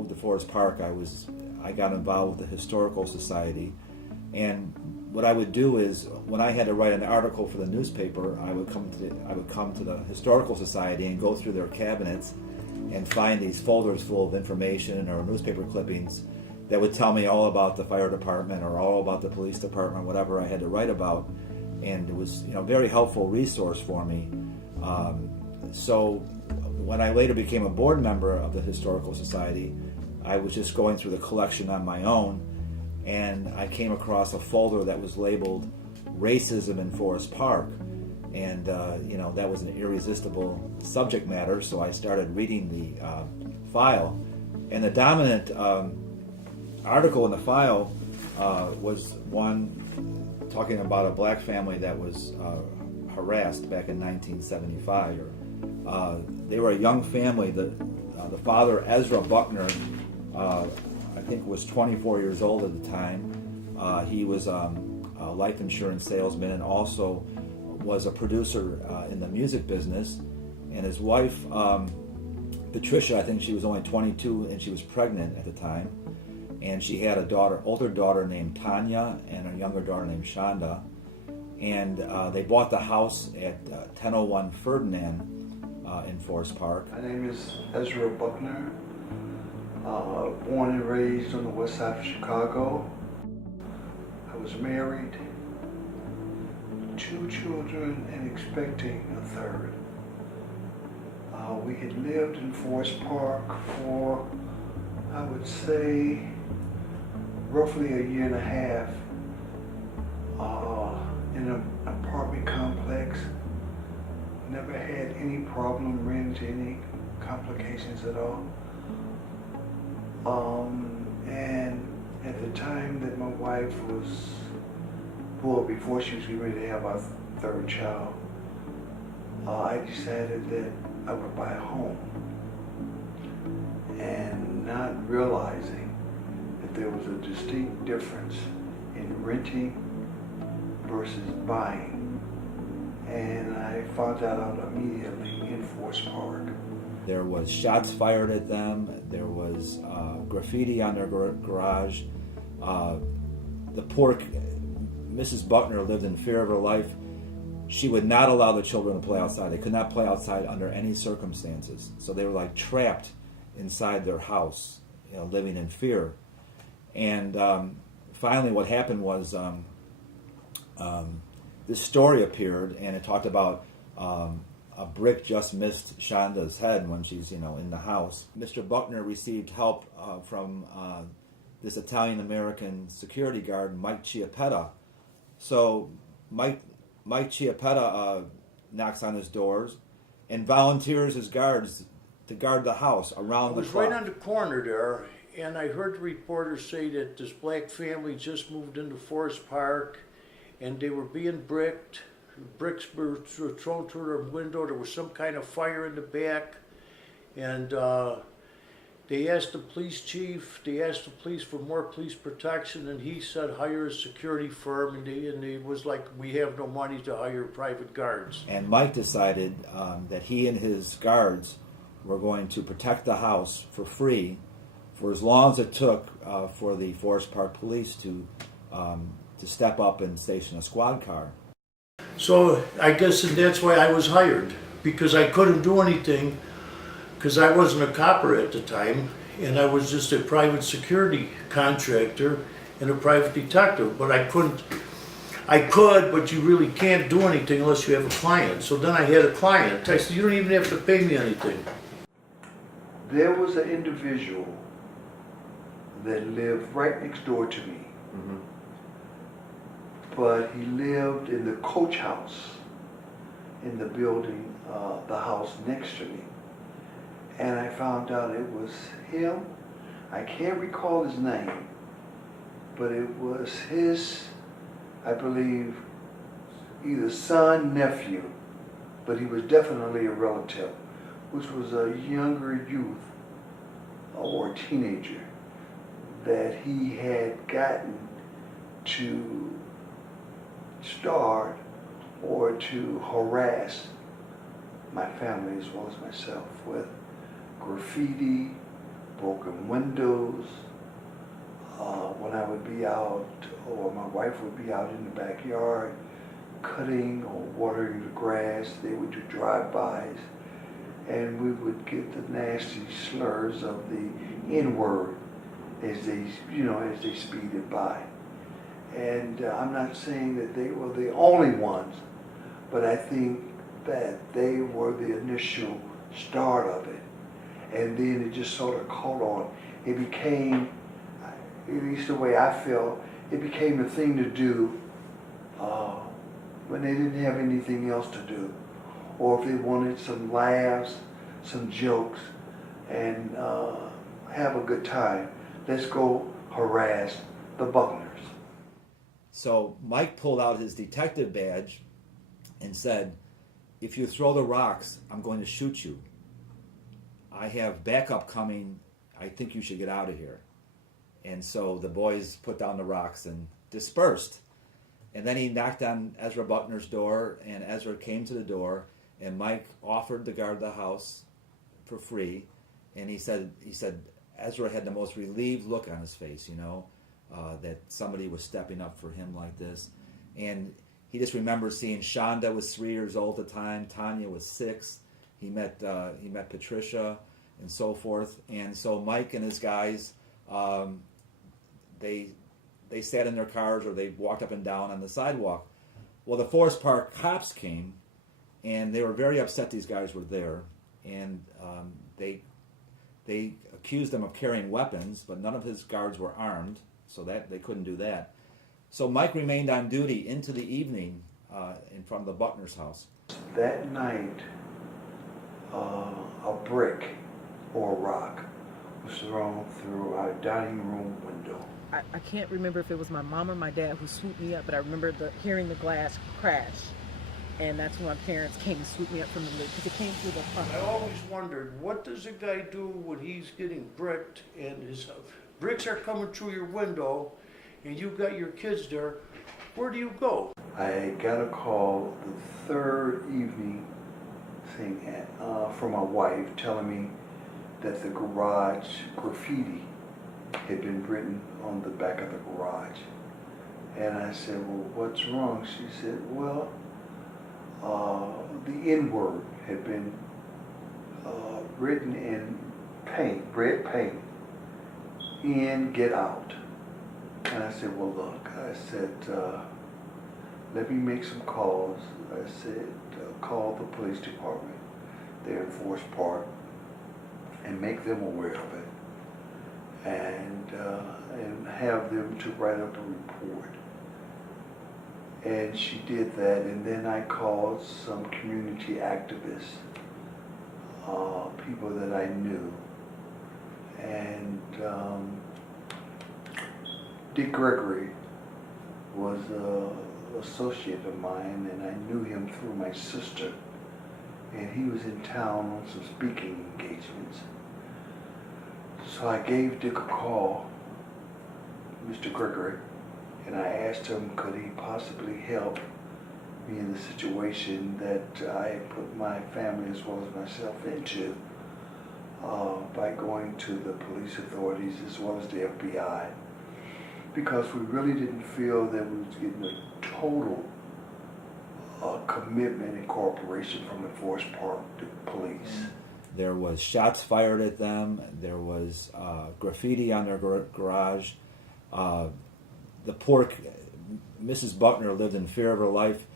moved to Forest Park, I got involved with the Historical Society, and what I would do is when I had to write an article for the newspaper, I would come to the Historical Society and go through their cabinets and find these folders full of information or newspaper clippings that would tell me all about the fire department or all about the police department, whatever I had to write about, and it was a very helpful resource for me. So when I later became a board member of the Historical Society, I was just going through the collection on my own, and I came across a folder that was labeled Racism in Forest Park, and that was an irresistible subject matter, so I started reading the file, and the dominant article in the file was one talking about a black family that was harassed back in 1975. They were a young family. The father, Ezra Buckner, I think was 24 years old at the time. He was a life insurance salesman and also was a producer in the music business. And his wife, Patricia, I think she was only 22 and she was pregnant at the time. And she had older daughter named Tanya and a younger daughter named Shonda. And they bought the house at 1001 Ferdinand in Forest Park. My name is Ezra Buckner, born and raised on the west side of Chicago. I was married, 2 children, and expecting a third. We had lived in Forest Park for, I would say, roughly a year and a half in an apartment complex. Never had any problem, ran into any complications at all. And at the time that my wife was, well, before she was getting ready to have our third child, I decided that I would buy a home, and not realizing that there was a distinct difference in renting versus buying. And I found that out immediately in Forest Park. There was shots fired at them. There was graffiti on their garage. The poor Mrs. Buckner lived in fear of her life. She would not allow the children to play outside. They could not play outside under any circumstances. So they were like trapped inside their house, living in fear. And finally, what happened was this story appeared, and it talked about a brick just missed Shonda's head when she's, in the house. Mr. Buckner received help from this Italian-American security guard, Mike Chiappetta. So Mike Chiappetta knocks on his doors and volunteers as guards to guard the house around the clock. I was right on the corner there, and I heard the reporters say that this black family just moved into Forest Park, and they were being bricked. Bricks were thrown through their window. There was some kind of fire in the back, and they asked the police chief. They asked the police for more police protection, and he said hire a security firm. And it was like, we have no money to hire private guards. And Mike decided that he and his guards were going to protect the house for free, for as long as it took for the Forest Park police to step up and station a squad car. So I guess that's why I was hired, because I couldn't do anything, because I wasn't a copper at the time, and I was just a private security contractor and a private detective. But I could, but you really can't do anything unless you have a client. So then I had a client. I said, you don't even have to pay me anything. There was an individual that lived right next door to me. Mm-hmm. But he lived in the coach house in the building, the house next to me. And I found out it was him. I can't recall his name, but it was his, I believe, either son, nephew, but he was definitely a relative, which was a younger youth or teenager that he had gotten to start or to harass my family as well as myself with graffiti, broken windows. When I would be out, or my wife would be out in the backyard cutting or watering the grass, they would do drive-bys, and we would get the nasty slurs of the N-word as they speeded by. And I'm not saying that they were the only ones, but I think that they were the initial start of it. And then it just sort of caught on. It became, at least the way I felt, it became a thing to do when they didn't have anything else to do. Or if they wanted some laughs, some jokes, and have a good time, let's go harass the Buckners. So Mike pulled out his detective badge and said, "If you throw the rocks, I'm going to shoot you. I have backup coming. I think you should get out of here." And so the boys put down the rocks and dispersed. And then he knocked on Ezra Buckner's door, and Ezra came to the door, and Mike offered to guard the house for free. And he said Ezra had the most relieved look on his face, that somebody was stepping up for him like this. And he just remembers seeing Shonda was 3 years old at the time, Tanya was 6. He met Patricia and so forth. And so Mike and his guys, they sat in their cars or they walked up and down on the sidewalk. Well, the Forest Park cops came, and they were very upset these guys were there. And they accused them of carrying weapons, but none of his guards were armed, so that they couldn't do that. So Mike remained on duty into the evening in front of the Buckner's house. That night, a brick or a rock was thrown through our dining room window. I can't remember if it was my mom or my dad who swooped me up, but I remember hearing the glass crash. And that's when my parents came and swooped me up from the lid, because it came through the front. I always wondered, what does a guy do when he's getting bricked and his bricks are coming through your window and you've got your kids there? Where do you go? I got a call the third evening from my wife telling me that the garage graffiti had been written on the back of the garage. And I said, "Well, what's wrong?" She said, "Well, the N-word had been written in paint, red paint, in, get out." And I said, "Well, look," I said, "let me make some calls." I said, "Call the police department there in Forest Park and make them aware of it, and have them to write up a report." And she did that, and then I called some community activists, people that I knew, and Dick Gregory was an associate of mine, and I knew him through my sister, and he was in town on some speaking engagements. So I gave Dick a call, Mr. Gregory, and I asked him could he possibly help me in the situation that I had put my family as well as myself into by going to the police authorities as well as the FBI, because we really didn't feel that we was getting a total commitment and cooperation from the Forest Park police. There was shots fired at them. There was graffiti on their garage. The poor Mrs. Buckner lived in fear of her life.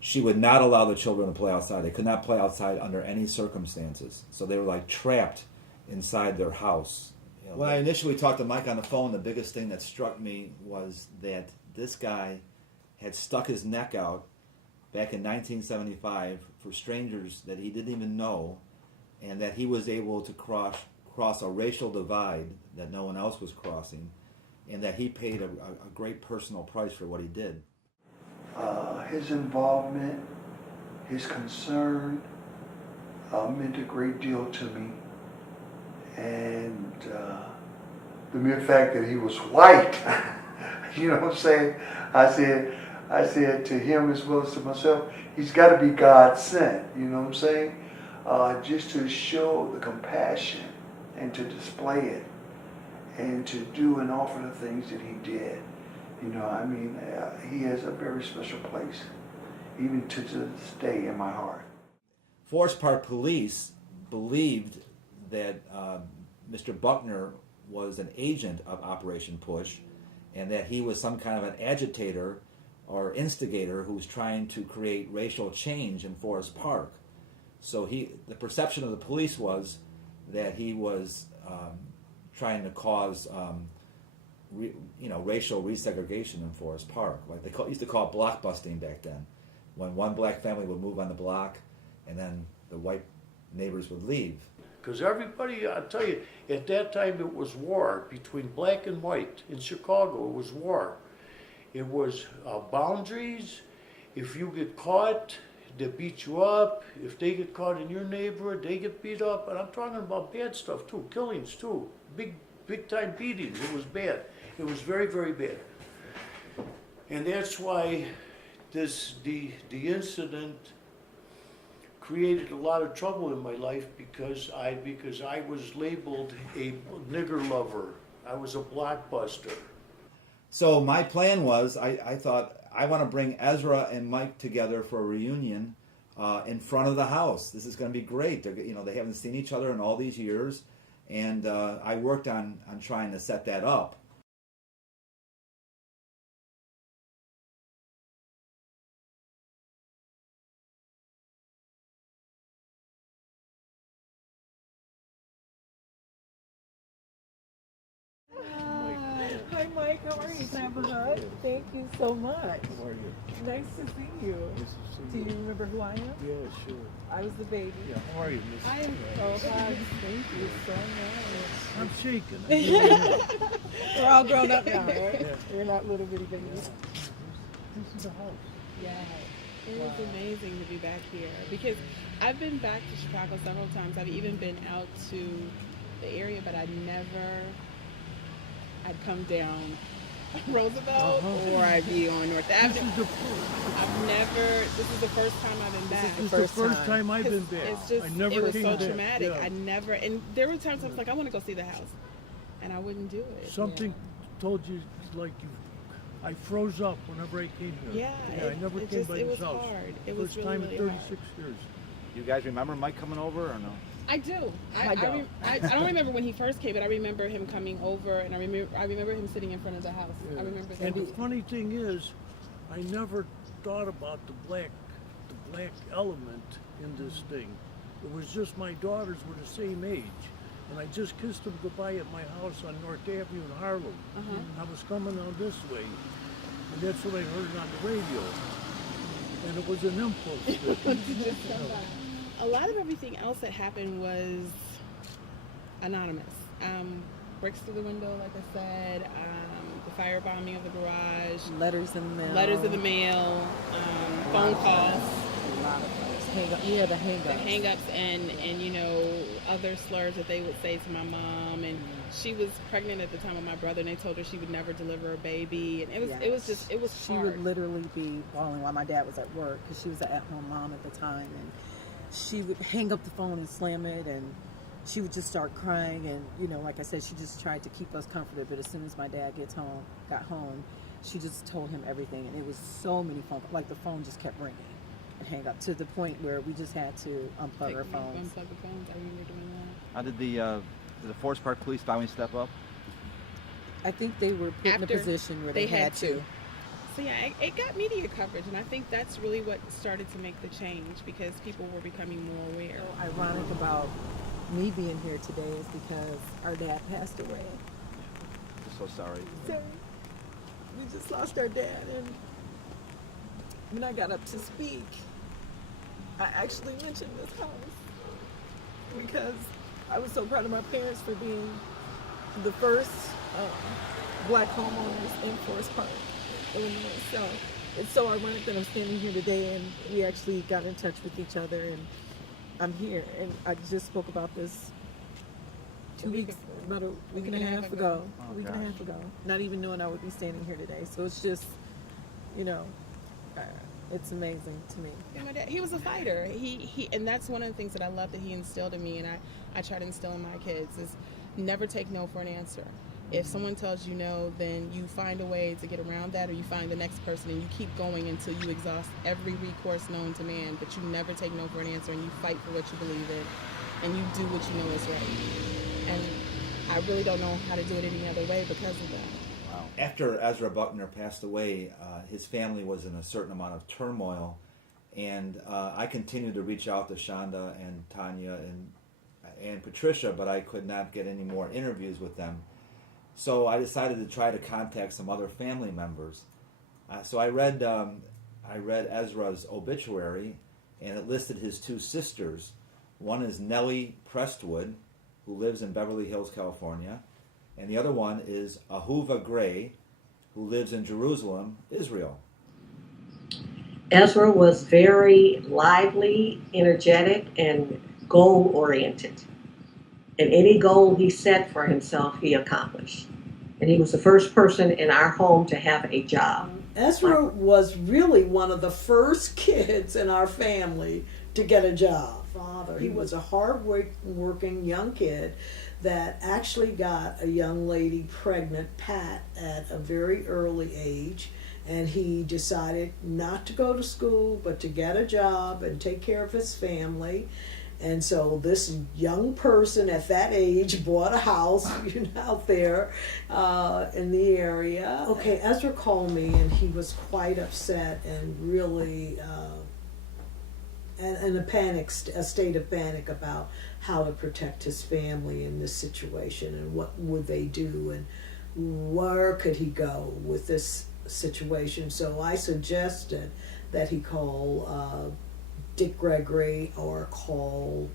She would not allow the children to play outside. They could not play outside under any circumstances. So they were like trapped inside their house. When I initially talked to Mike on the phone, the biggest thing that struck me was that this guy had stuck his neck out back in 1975 for strangers that he didn't even know, and that he was able to cross a racial divide that no one else was crossing, and that he paid a great personal price for what he did. His involvement, his concern meant a great deal to me. And the mere fact that he was white, you know what I'm saying? I said to him as well as to myself, he's got to be God sent, you know what I'm saying? Just to show the compassion and to display it and to do and offer the things that he did. You know, I mean, he has a very special place, even to this day in my heart. Forest Park Police believed that Mr. Buckner was an agent of Operation Push, and that he was some kind of an agitator or instigator who was trying to create racial change in Forest Park. So the perception of the police was that he was trying to cause racial resegregation in Forest Park. Like they used to call it blockbusting back then, when one black family would move on the block, and then the white neighbors would leave. Because everybody, I tell you, at that time it was war between black and white. In Chicago, it was war. It was boundaries. If you get caught, they beat you up. If they get caught in your neighborhood, they get beat up. And I'm talking about bad stuff too, killings too, big time beatings. It was bad. It was very, very bad. And that's why the incident created a lot of trouble in my life, because I was labeled a nigger lover. I was a blockbuster. So my plan was, I thought, I want to bring Ezra and Mike together for a reunion in front of the house. This is going to be great. They haven't seen each other in all these years, and I worked on trying to set that up. Hi, Mike. How are you? Can I have a hug? Thank you so much. How are you? Nice to see you. Nice to Do you remember who I am? Yeah, sure. I was the baby. Yeah, how are you, Miss? I am so hugs. Thank you so much. I'm shaking. We're all grown up now, right? Yeah. We're not little bitty babies. This is the house. Yeah, it was amazing to be back here because I've been back to Chicago several times. I've even been out to the area, but I'd come down Roosevelt or I'd be on North Avenue. This is the first time I've been back. This is the first time I've been back. It's just, I never it was came so back. traumatic. Yeah. And there were times I was like, I want to go see the house. And I wouldn't do it. Something told you, like I froze up whenever I came here. Yeah, I never came by it this was house. hard. It was First really, time really in hard. 36 years. You guys remember Mike coming over or no? I do. I don't. I don't remember when he first came, but I remember him coming over, and I remember him sitting in front of the house. Yeah. I remember that. And the funny thing is, I never thought about the black element in this thing. It was just my daughters were the same age, and I just kissed them goodbye at my house on North Avenue in Harlem. I was coming down this way, and that's when I heard it on the radio, and it was an impulse. A lot of everything else that happened was anonymous. Bricks through the window, like I said, the firebombing of the garage, Letters in the mail. letters in the mail, phone calls, A lot of things. You had the hang-ups. the hang-ups, and other slurs that they would say to my mom. And she was pregnant at the time of my brother, and they told her she would never deliver a baby. And it was She hard. would literally be bawling while my dad was at work, because she was an at-home mom at the time, and she would hang up the phone and slam it, and she would just start crying. And like I said, she just tried to keep us comforted. But as soon as my dad got home, she just told him everything, and it was so many phone calls. Like the phone just kept ringing and hang up, to the point where we just had to unplug our phones. Unplug the phones. I remember doing that. How did the Forest Park Police finally step up? I think they were put in a After position where they they had had to. So yeah, it got media coverage, and I think that's really what started to make the change, because people were becoming more aware. So ironic about me being here today is because our dad passed away. I'm so sorry. Sorry. We just lost our dad, and when I got up to speak, I actually mentioned this house because I was so proud of my parents for being the first black homeowners in Forest Park, Illinois. So it's so ironic that I'm standing here today, and we actually got in touch with each other, and I'm here. And I just spoke about this about a week and a half ago. Oh, A week and a half ago. Not even knowing I would be standing here today. So it's just, It's amazing to me. Yeah, my dad, he was a fighter. And that's one of the things that I love that he instilled in me, and I try to instill in my kids is never take no for an answer. If someone tells you no, then you find a way to get around that, or you find the next person, and you keep going until you exhaust every recourse known to man. But you never take no for an answer, and you fight for what you believe in, and you do what you know is right. And I really don't know how to do it any other way because of that. Wow. After Ezra Buckner passed away, his family was in a certain amount of turmoil, and I continued to reach out to Shonda and Tanya and Patricia, but I could not get any more interviews with them. So I decided to try to contact some other family members. So I read Ezra's obituary, and it listed his two sisters. One is Nellie Prestwood, who lives in Beverly Hills, California, and the other one is Ahuva Gray, who lives in Jerusalem, Israel. Ezra was very lively, energetic, and goal-oriented. And any goal he set for himself, he accomplished. And he was the first person in our home to have a job. Ezra was really one of the first kids in our family to get a job. He was a hard-working young kid that actually got a young lady pregnant, Pat, at a very early age. And he decided not to go to school, but to get a job and take care of his family. And so this young person at that age bought a house out there in the area. Okay, Ezra called me, and he was quite upset and really in a state of panic about how to protect his family in this situation and what would they do and where could he go with this situation. So I suggested that he call Dick Gregory or call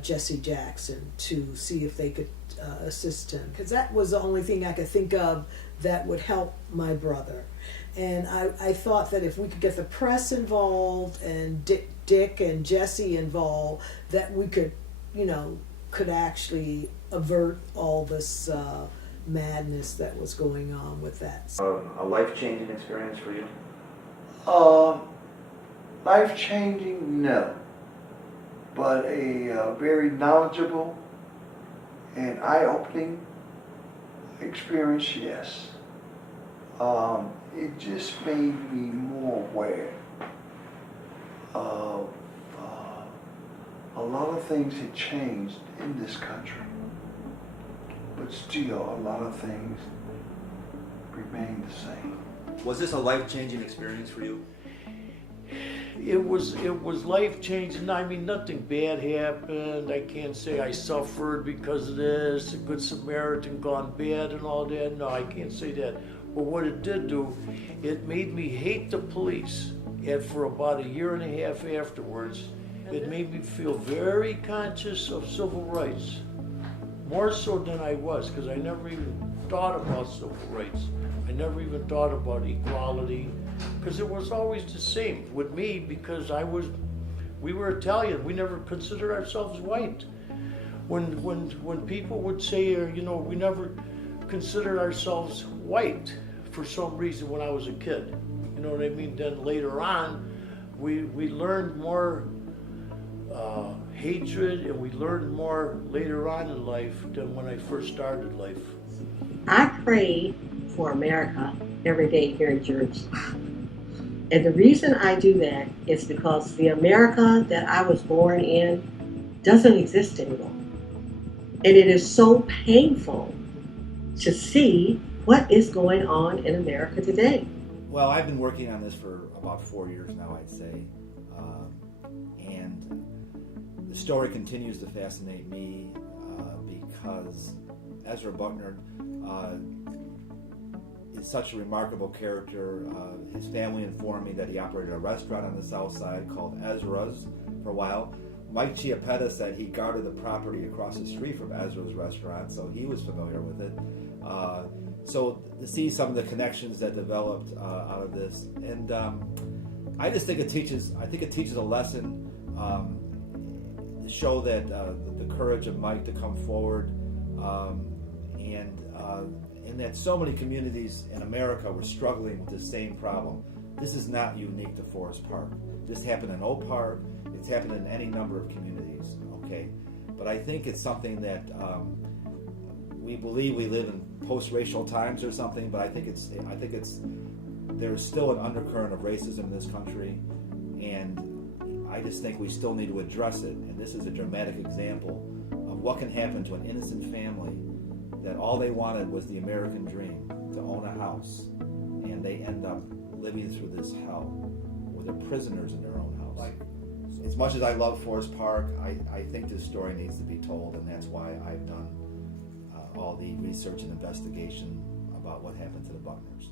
Jesse Jackson to see if they could assist him, because that was the only thing I could think of that would help my brother. And I thought that if we could get the press involved and Dick and Jesse involved, that we could actually avert all this madness that was going on with that. A life-changing experience for you? Life-changing, no. But a very knowledgeable and eye-opening experience, yes. It just made me more aware of a lot of things had changed in this country, but still a lot of things remain the same. Was this a life-changing experience for you? It was life-changing. I mean, nothing bad happened. I can't say I suffered because of this, a good Samaritan gone bad and all that. No, I can't say that. But what it did do, it made me hate the police. And for about a year and a half afterwards, it made me feel very conscious of civil rights. More so than I was, because I never even thought about civil rights. I never even thought about equality, because it was always the same with me, because we were Italian. We never considered ourselves white. When people would say, we never considered ourselves white for some reason when I was a kid. You know what I mean? Then later on, we learned more hatred, and we learned more later on in life than when I first started life. I pray for America every day here in Jerusalem. And the reason I do that is because the America that I was born in doesn't exist anymore. And it is so painful to see what is going on in America today. Well, I've been working on this for about 4 years now, I'd say. And the story continues to fascinate me because Ezra Buckner is such a remarkable character. His family informed me that he operated a restaurant on the south side called Ezra's for a while. Mike Chiappetta said he guarded the property across the street from Ezra's restaurant, so he was familiar with it. So to see some of the connections that developed out of this, and I just think it teaches a lesson to show that the courage of Mike to come forward, and that so many communities in America were struggling with the same problem. this is not unique to Forest Park. This happened in Oak Park. It's happened in any number of communities. Okay, but I think it's something that we believe we live in post-racial times or something. But I think it's there's still an undercurrent of racism in this country, and I just think we still need to address it. And this is a dramatic example of what can happen to an innocent family that all they wanted was the American dream, to own a house, and they end up living through this hell where they're prisoners in their own house. Like, as much as I love Forest Park, I think this story needs to be told, and that's why I've done all the research and investigation about what happened to the Buckners.